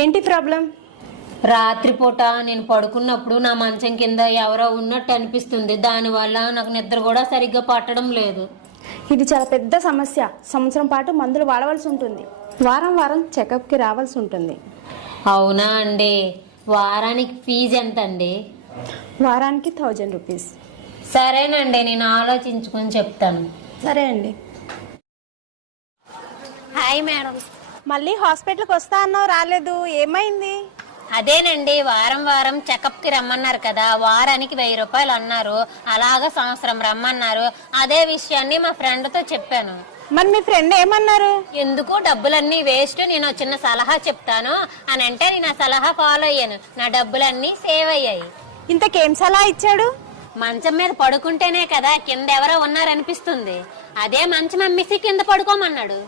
ఏంటి ప్రాబ్లం? రాత్రిపూట నేను పడుకున్నప్పుడు నా మంచం కింద ఎవరో ఉన్నట్టు అనిపిస్తుంది. దానివల్ల నాకు నిద్ర కూడా సరిగ్గా పట్టడం లేదు. ఇది చాలా పెద్ద సమస్య. సంవత్సరం పాటు మందులు వాడవలసి ఉంటుంది. వారం వారం చెకప్కి రావాల్సి ఉంటుంది. అవునా అండి? వారానికి ఫీజు ఎంత అండి? వారానికి 1000 రూపీస్. సరేనండి, నేను ఆలోచించుకొని చెప్తాను. సరే అండి. Hi madam. మళ్ళీ హాస్పిటల్కి వస్తా అన్నావు, రాలేదు, ఏమైంది? అదేనండి, వారం వారం చెకప్ కి రమ్మన్నారు కదా, వారానికి 1000 రూపాయలు అన్నారు. అలాగా సంవత్సరం రమ్మన్నారు. అదే విషయాన్ని మా ఫ్రెండ్ తో చెప్పాను. మరి మీ ఫ్రెండ్ ఏమన్నారు? ఎందుకు డబ్బులన్నీ వేస్ట్, నేను చిన్న సలహా చెప్తాను అని అంటే నేను ఆ సలహా ఫాలో అయ్యాను. నా డబ్బులన్నీ సేవ్ అయ్యాయి. ఇంతకేం సలహా ఇచ్చాడు? మంచం మీద పడుకుంటేనే కదా కింద ఎవరో ఉన్నారనిపిస్తుంది. అదే మంచం అమ్మేసి కింద పడుకోమన్నాడు.